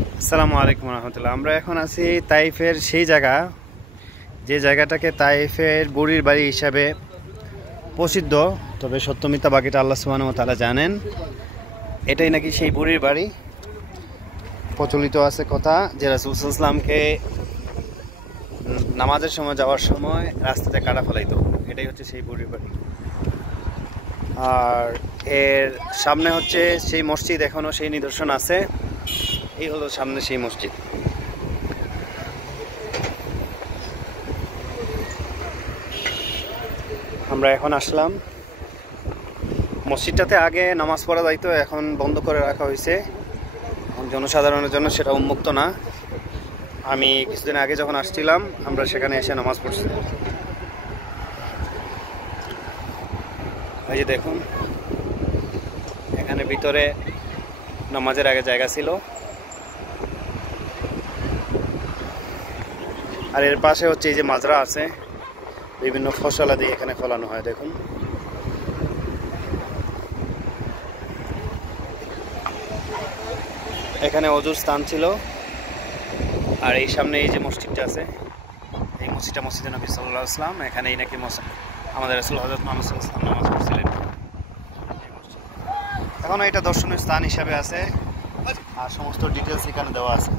আসসালামু আলাইকুম রহমতুল্লাহ। আমরা এখন আছি তাইফের সেই জায়গা, যে জায়গাটাকে তাইফের বুড়ির বাড়ি হিসাবে প্রসিদ্ধ। তবে সত্য মিথ্যা বাকিটা আল্লাহ সুবহানাহু ওয়া তাআলা জানেন। এটাই নাকি সেই বুড়ির বাড়ি। প্রচলিত আছে কথা যে রাসূল সাল্লাল্লাহু আলাইহি ওয়াসাল্লামকে নামাজের সময় যাওয়ার সময় রাস্তাতে কাটা ফেলাইতো। এটাই হচ্ছে সেই বুড়ির বাড়ি। আর এর সামনে হচ্ছে সেই মসজিদ, এখনও সেই নিদর্শন আছে। এই হলো সামনে সেই মসজিদ। আমরা এখন আসলাম মসজিদটাতে। আগে নামাজ পড়া যাইতো, এখন বন্ধ করে রাখা হয়েছে। এখন জনসাধারণের জন্য সেটা উন্মুক্ত না। আমি কিছুদিন আগে যখন আসছিলাম, আমরা সেখানে এসে নামাজ পড়ছি। এই যে দেখুন, এখানে ভিতরে নামাজের আগে জায়গা ছিল। আর এর পাশে হচ্ছে এই যে মাজরা আছে, বিভিন্ন ফসলাদি এখানে ফলানো হয়। দেখুন, এখানে অজুর স্থান ছিল। আর এই সামনে এই যে মসজিদটা আছে, এই মসজিদটা মসজিদে নবী সাল্লাল্লাহু আলাইহি ওয়াসাল্লাম। এখানেই নাকি আমাদের রাসূল হযরত মুহাম্মদ সাল্লাল্লাহু আলাইহি ওয়াসাল্লাম নামাজ পড়ছিলেন। এখনো এটা দর্শনীয় স্থান হিসাবে আছে, আর সমস্ত ডিটেলস এখানে দেওয়া আছে।